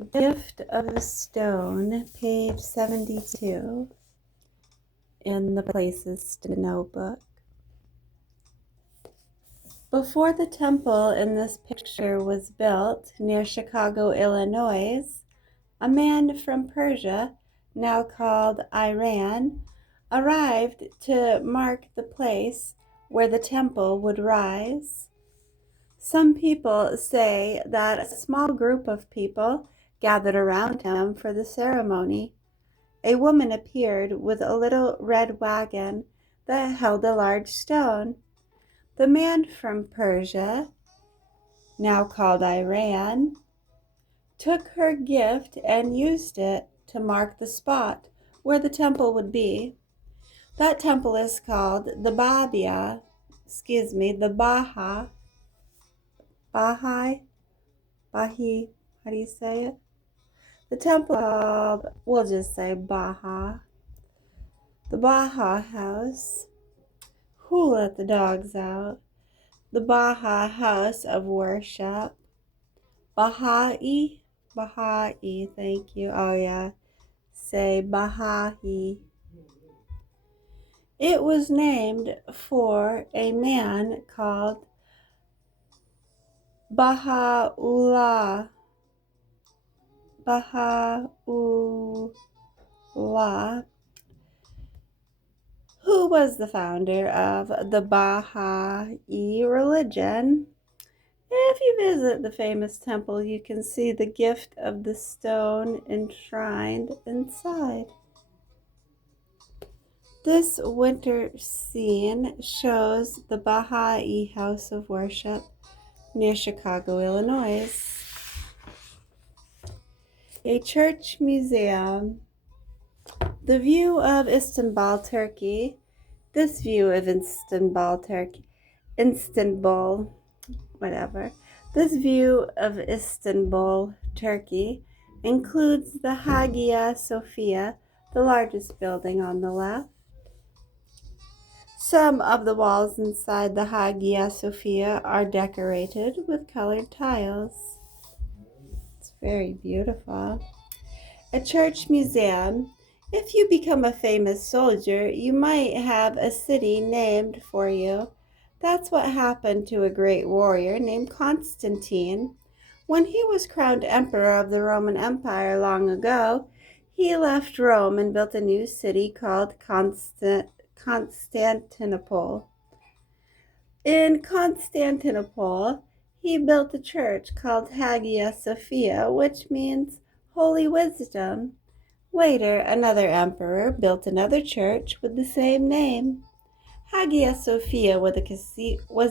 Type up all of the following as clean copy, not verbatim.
Gift of a Stone, page 72 in the Places to Know book. Before the temple in this picture was built near Chicago, Illinois, a man from Persia, now called Iran, arrived to mark the place where the temple would rise. Some people say that a small group of people gathered around him for the ceremony. A woman appeared with a little red wagon that held a large stone. The man from Persia, now called Iran, took her gift and used it to mark the spot where the temple would be. That temple is called the Bahi, how do you say it? The temple called, we'll just say Baha. The Baha House. Who let the dogs out? The Baha House of Worship. Baha'i, thank you. Oh yeah, say Baha'i. It was named for a man called Baha'u'llah, who was the founder of the Baha'i religion. If you visit the famous temple, you can see the gift of the stone enshrined inside. This winter scene shows the Baha'i House of Worship near Chicago, Illinois. A church museum. The view of Istanbul, Turkey. This view of Istanbul, Turkey includes the Hagia Sophia, the largest building on the left. Some of the walls inside the Hagia Sophia are decorated with colored tiles. It's very beautiful. A church museum. If you become a famous soldier, you might have a city named for you. That's what happened to a great warrior named Constantine. When he was crowned emperor of the Roman Empire long ago, he left Rome and built a new city called Constantinople. In Constantinople, he built a church called Hagia Sophia, which means Holy Wisdom. Later, another emperor built another church with the same name. Hagia Sophia was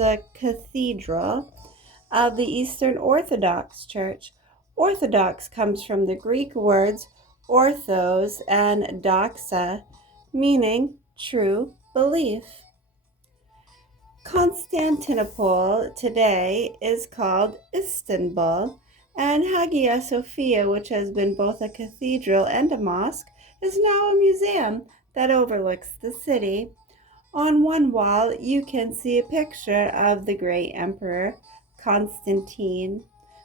a cathedral of the Eastern Orthodox Church. Orthodox comes from the Greek words orthos and doxa, meaning true belief. Constantinople today is called Istanbul, and Hagia Sophia, which has been both a cathedral and a mosque, is now a museum that overlooks the city. On one wall, you can see a picture of the great emperor, Constantine.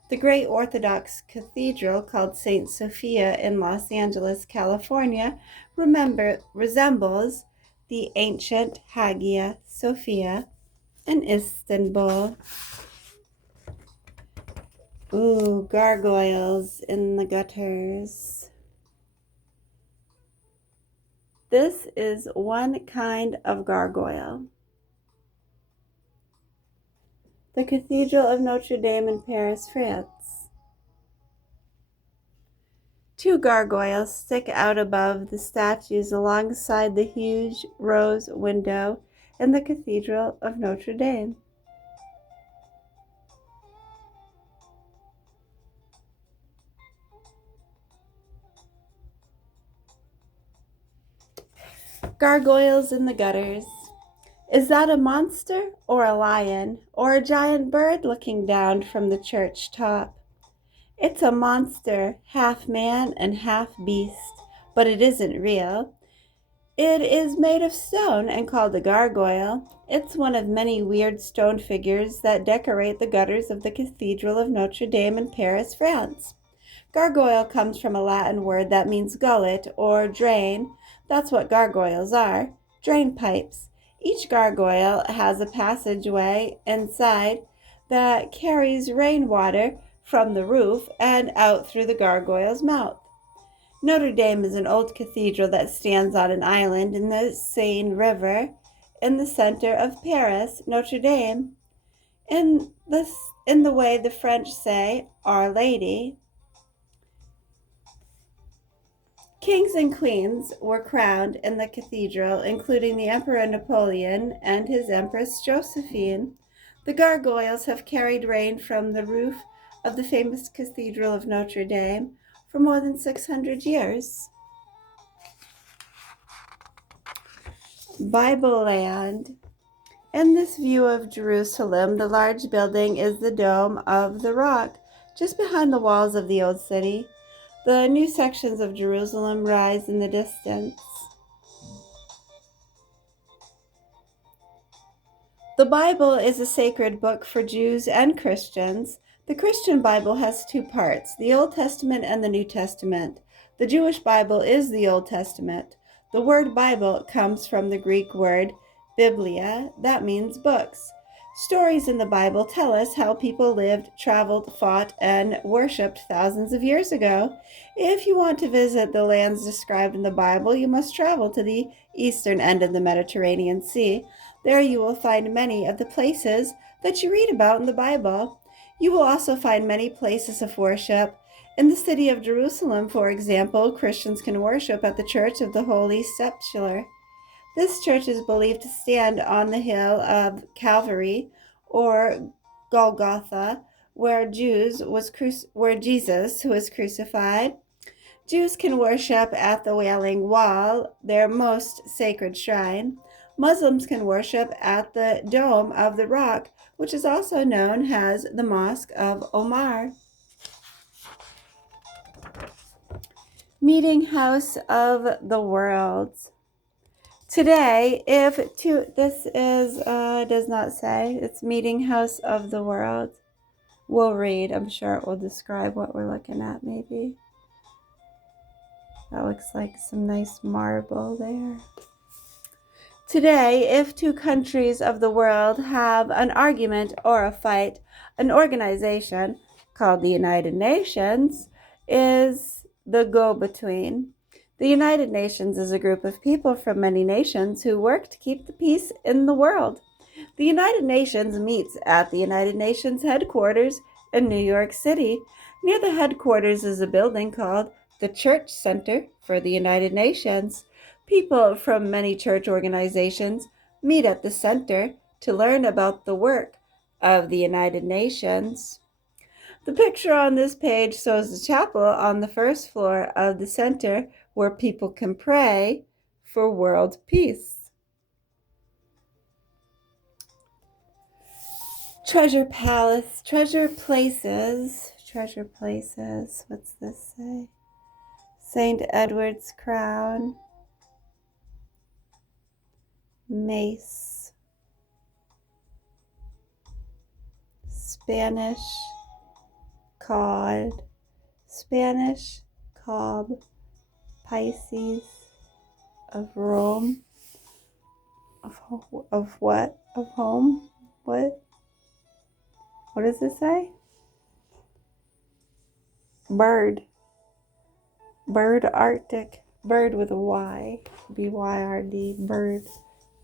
The great Orthodox cathedral called St. Sophia in Los Angeles, California, resembles the ancient Hagia Sophia in Istanbul. Ooh, gargoyles in the gutters. This is one kind of gargoyle. The Cathedral of Notre Dame in Paris, France. Two gargoyles stick out above the statues alongside the huge rose window in the Cathedral of Notre Dame. Gargoyles in the gutters. Is that a monster or a lion or a giant bird looking down from the church top? It's a monster, half man and half beast, but it isn't real. It is made of stone and called a gargoyle. It's one of many weird stone figures that decorate the gutters of the Cathedral of Notre Dame in Paris, France. Gargoyle comes from a Latin word that means gullet or drain. That's what gargoyles are, drain pipes. Each gargoyle has a passageway inside that carries rainwater from the roof and out through the gargoyle's mouth. Notre Dame is an old cathedral that stands on an island in the Seine River in the center of Paris. Notre Dame, in the way the French say, Our Lady. Kings and queens were crowned in the cathedral, including the Emperor Napoleon and his Empress Josephine. The gargoyles have carried rain from the roof of the famous Cathedral of Notre Dame for more than 600 years. Bible Land. In this view of Jerusalem, the large building is the Dome of the Rock, just behind the walls of the Old City. The new sections of Jerusalem rise in the distance. The Bible is a sacred book for Jews and Christians. The Christian Bible has two parts, the Old Testament and the New Testament. The Jewish Bible is the Old Testament. The word Bible comes from the Greek word Biblia, that means books. Stories in the Bible tell us how people lived, traveled, fought, and worshipped thousands of years ago. If you want to visit the lands described in the Bible, you must travel to the eastern end of the Mediterranean Sea. There you will find many of the places that you read about in the Bible. You will also find many places of worship. In the city of Jerusalem, for example, Christians can worship at the Church of the Holy Sepulchre. This church is believed to stand on the hill of Calvary, or Golgotha, where Jesus was crucified. Jews can worship at the Wailing Wall, their most sacred shrine. Muslims can worship at the Dome of the Rock, which is also known as the Mosque of Omar. Meeting House of the World. Today, this is, does not say, it's Meeting House of the World. We'll read, I'm sure it will describe what we're looking at maybe. That looks like some nice marble there. Today, if two countries of the world have an argument or a fight, an organization called the United Nations is the go-between. The United Nations is a group of people from many nations who work to keep the peace in the world. The United Nations meets at the United Nations headquarters in New York City. Near the headquarters is a building called the Church Center for the United Nations. People from many church organizations meet at the center to learn about the work of the United Nations. The picture on this page shows the chapel on the first floor of the center where people can pray for world peace. Treasure Palace, Treasure Places, what's this say? St. Edward's Crown, Mace, Spanish Cod, Spanish Cob, Pisces of Rome, of what? Of home? What? What does it say? Bird. Bird Arctic. Bird with a Y. B-Y-R-D. Bird.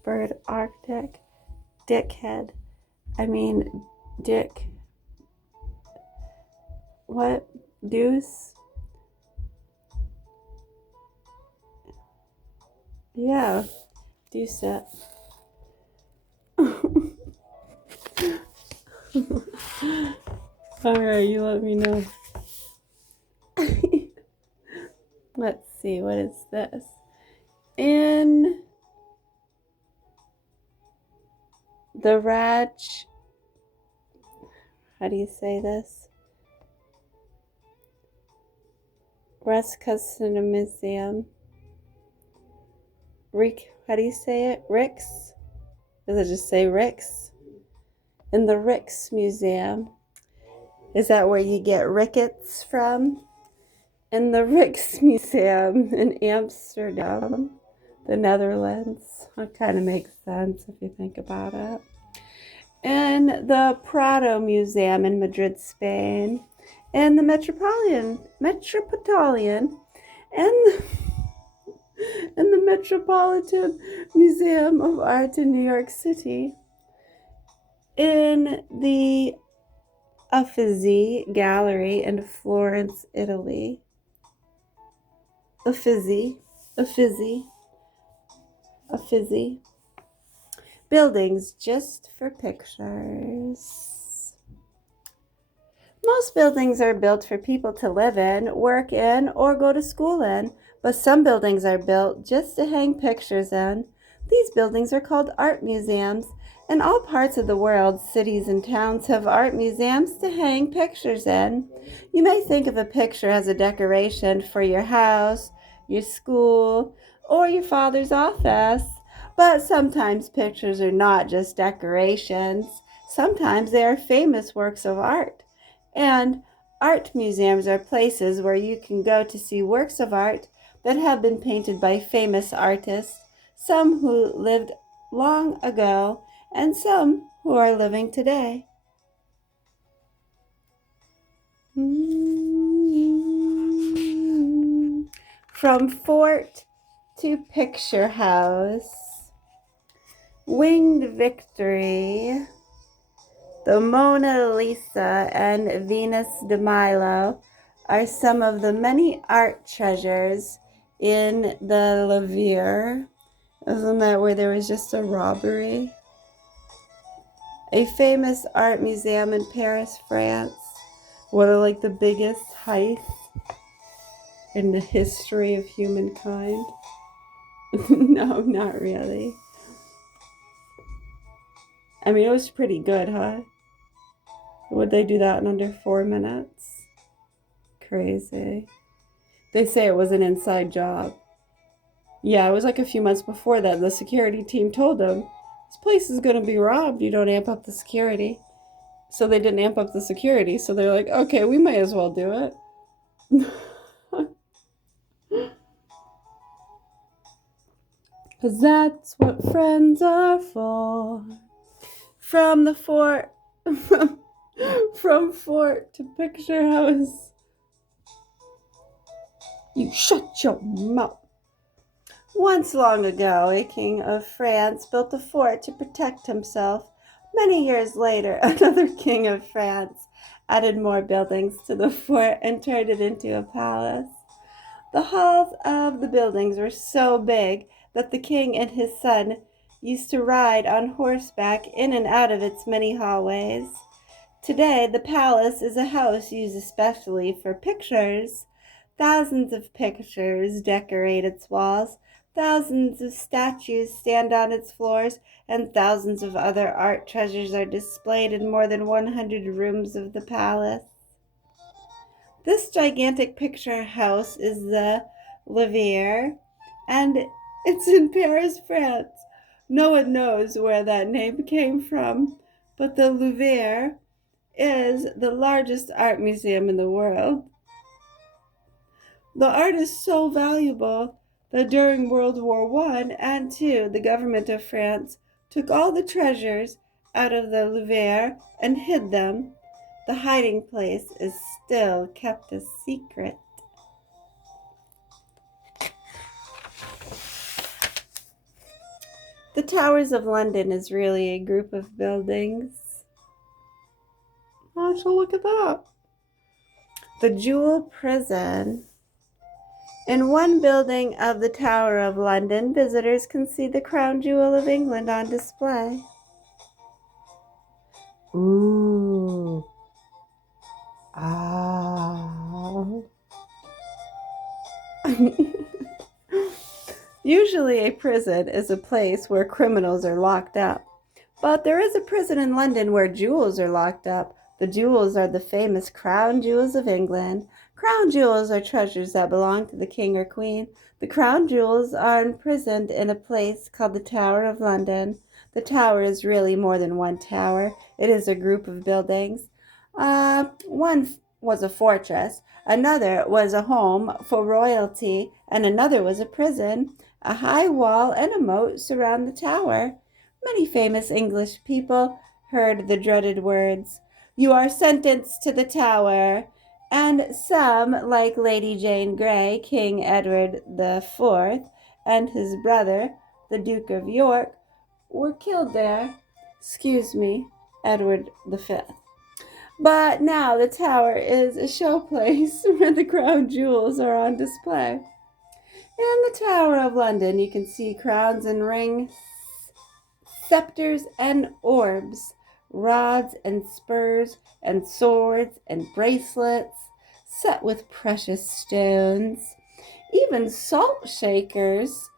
Bird Arctic. Dickhead. Dick. What? Deuce? Yeah. Deuce it. Alright, you let me know. Let's see, what is this? In the Raj, how do you say this? Rascasina Museum. How do you say it? Ricks? Does it just say Ricks? In the Ricks Museum. Is that where you get rickets from? in the Rijksmuseum in Amsterdam, the Netherlands. That kind of makes sense if you think about it. In the Prado Museum in Madrid, Spain, and the Metropolitan, and in the Metropolitan Museum of Art in New York City, in the Uffizi Gallery in Florence, Italy. Uffizi. Buildings just for pictures. Most buildings are built for people to live in, work in, or go to school in, but some buildings are built just to hang pictures in. These buildings are called art museums. In all parts of the world, cities and towns have art museums to hang pictures in. You may think of a picture as a decoration for your house, your school, or your father's office. But sometimes pictures are not just decorations. Sometimes they are famous works of art. And art museums are places where you can go to see works of art that have been painted by famous artists, some who lived long ago and some who are living today. From fort to picture house. Winged Victory, the Mona Lisa, and Venus de Milo are some of the many art treasures in the Louvre. Isn't that where there was just a robbery? A famous art museum in Paris, France. One of like the biggest heists in the history of humankind. No, not really. I mean, it was pretty good, huh? Would they do that in under 4 minutes? Crazy. They say it was an inside job. Yeah, it was like a few months before that. The security team told them, this place is going to be robbed. You don't amp up the security. So they didn't amp up the security. So they're like, okay, we might as well do it. Because that's what friends are for. From the fort, from fort to picture house. You shut your mouth. Once long ago, a king of France built a fort to protect himself. Many years later, another king of France added more buildings to the fort and turned it into a palace. The halls of the buildings were so big that the king and his son used to ride on horseback in and out of its many hallways. Today, the palace is a house used especially for pictures. Thousands of pictures decorate its walls. Thousands of statues stand on its floors, and thousands of other art treasures are displayed in more than 100 rooms of the palace. This gigantic picture house is the Louvre, and it's in Paris, France. No one knows where that name came from, but the Louvre is the largest art museum in the world. The art is so valuable that during World War I and II, the government of France took all the treasures out of the Louvre and hid them. The hiding place is still kept a secret. The Towers of London is really a group of buildings. Oh, so look at that. The Jewel Prison. In one building of the Tower of London, visitors can see the crown jewel of England on display. Ooh. Ah. Usually a prison is a place where criminals are locked up. But there is a prison in London where jewels are locked up. The jewels are the famous crown jewels of England. Crown jewels are treasures that belong to the king or queen. The crown jewels are imprisoned in a place called the Tower of London. The tower is really more than one tower. It is a group of buildings. One was a fortress, another was a home for royalty, and another was a prison. A high wall and a moat surround the tower. Many famous English people heard the dreaded words, "You are sentenced to the tower," and some, like Lady Jane Grey, King Edward IV, and his brother, the Duke of York, were killed there. Excuse me, Edward V. But now the tower is a showplace where the crown jewels are on display. In the Tower of London, you can see crowns and rings, scepters and orbs, rods and spurs, and swords and bracelets set with precious stones. Even salt shakers,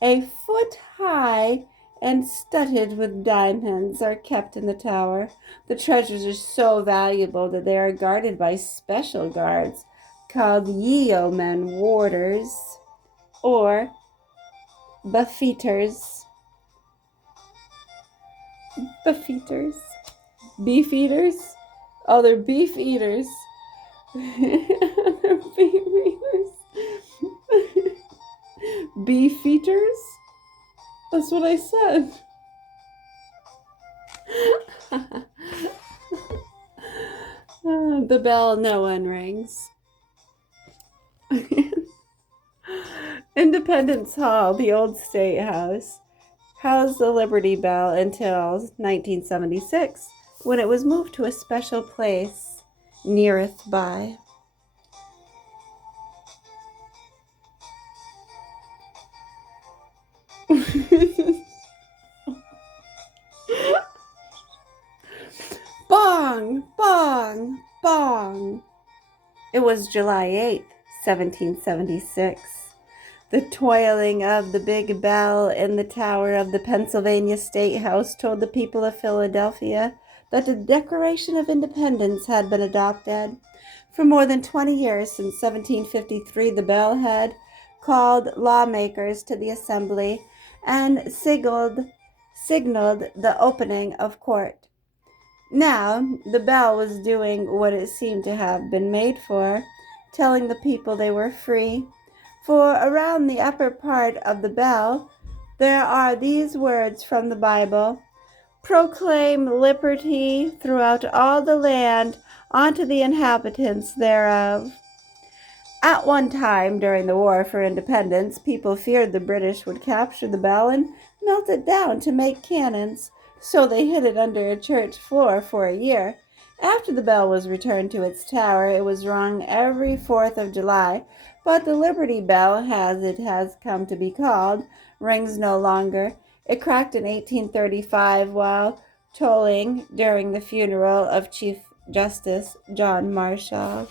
a foot high and studded with diamonds, are kept in the tower. The treasures are so valuable that they are guarded by special guards called yeomen warders or beefeaters. Beefeaters? Beef eaters? Oh, they're beef eaters. They're beef eaters. Beef eaters? That's what I said. The bell no one rings. Independence Hall, the old state house, housed the Liberty Bell until 1976, when it was moved to a special place neareth by. Bong, bong, bong. It was July 8th, 1776. The tolling of the big bell in the tower of the Pennsylvania State House told the people of Philadelphia that the Declaration of Independence had been adopted. For more than 20 years, since 1753, the bell had called lawmakers to the assembly and signaled the opening of court. Now, the bell was doing what it seemed to have been made for, telling the people they were free. For around the upper part of the bell, there are these words from the Bible: "Proclaim liberty throughout all the land unto the inhabitants thereof." At one time during the War for Independence, people feared the British would capture the bell and melt it down to make cannons, so they hid it under a church floor for a year. After the bell was returned to its tower, it was rung every 4th of July, but the Liberty Bell, as it has come to be called, rings no longer. It cracked in 1835 while tolling during the funeral of Chief Justice John Marshall.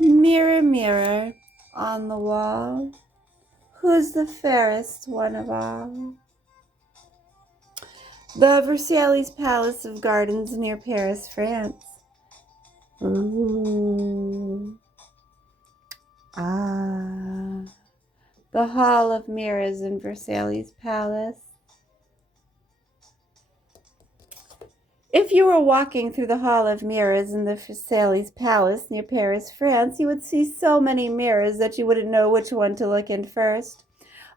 Mirror, mirror on the wall, who's the fairest one of all? The Versailles Palace of Gardens near Paris, France. Ooh. Ah. The Hall of Mirrors in Versailles Palace. If you were walking through the Hall of Mirrors in the Versailles Palace near Paris, France, you would see so many mirrors that you wouldn't know which one to look in first.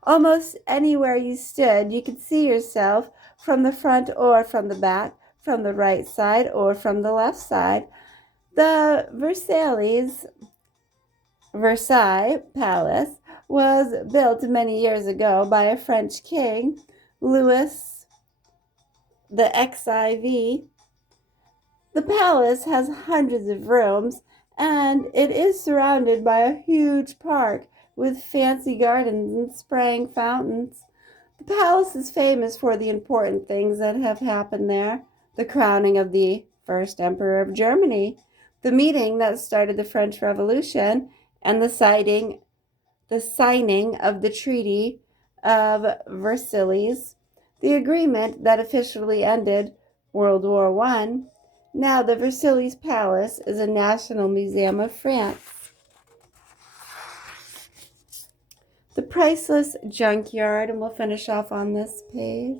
Almost anywhere you stood, you could see yourself from the front or from the back, from the right side or from the left side. The Versailles Palace was built many years ago by a French king, Louis the XIV. The palace has hundreds of rooms, and it is surrounded by a huge park with fancy gardens and spraying fountains. The palace is famous for the important things that have happened there: the crowning of the first emperor of Germany, the meeting that started the French Revolution, and the signing of the Treaty of Versailles, the agreement that officially ended World War I. Now the Versailles Palace is a national museum of France. The Priceless Junkyard, and we'll finish off on this page.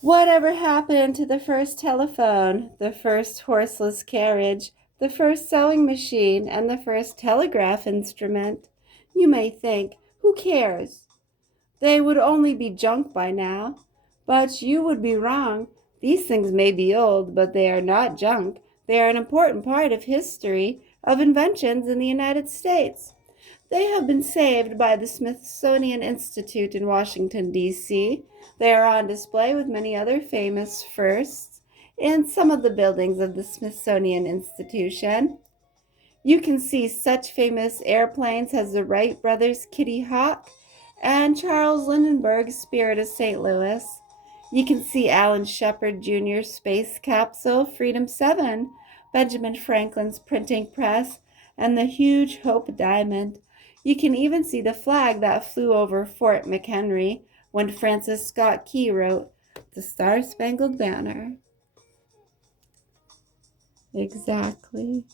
Whatever happened to the first telephone, the first horseless carriage, the first sewing machine, and the first telegraph instrument? You may think, who cares? They would only be junk by now. But you would be wrong. These things may be old, but they are not junk. They are an important part of history of inventions in the United States. They have been saved by the Smithsonian Institute in Washington, D.C. They are on display with many other famous firsts in some of the buildings of the Smithsonian Institution. You can see such famous airplanes as the Wright brothers' Kitty Hawk and Charles Lindbergh's Spirit of St. Louis. You can see Alan Shepard Jr.'s space capsule Freedom 7, Benjamin Franklin's printing press, and the huge Hope Diamond. You can even see the flag that flew over Fort McHenry when Francis Scott Key wrote the Star Spangled Banner. Exactly.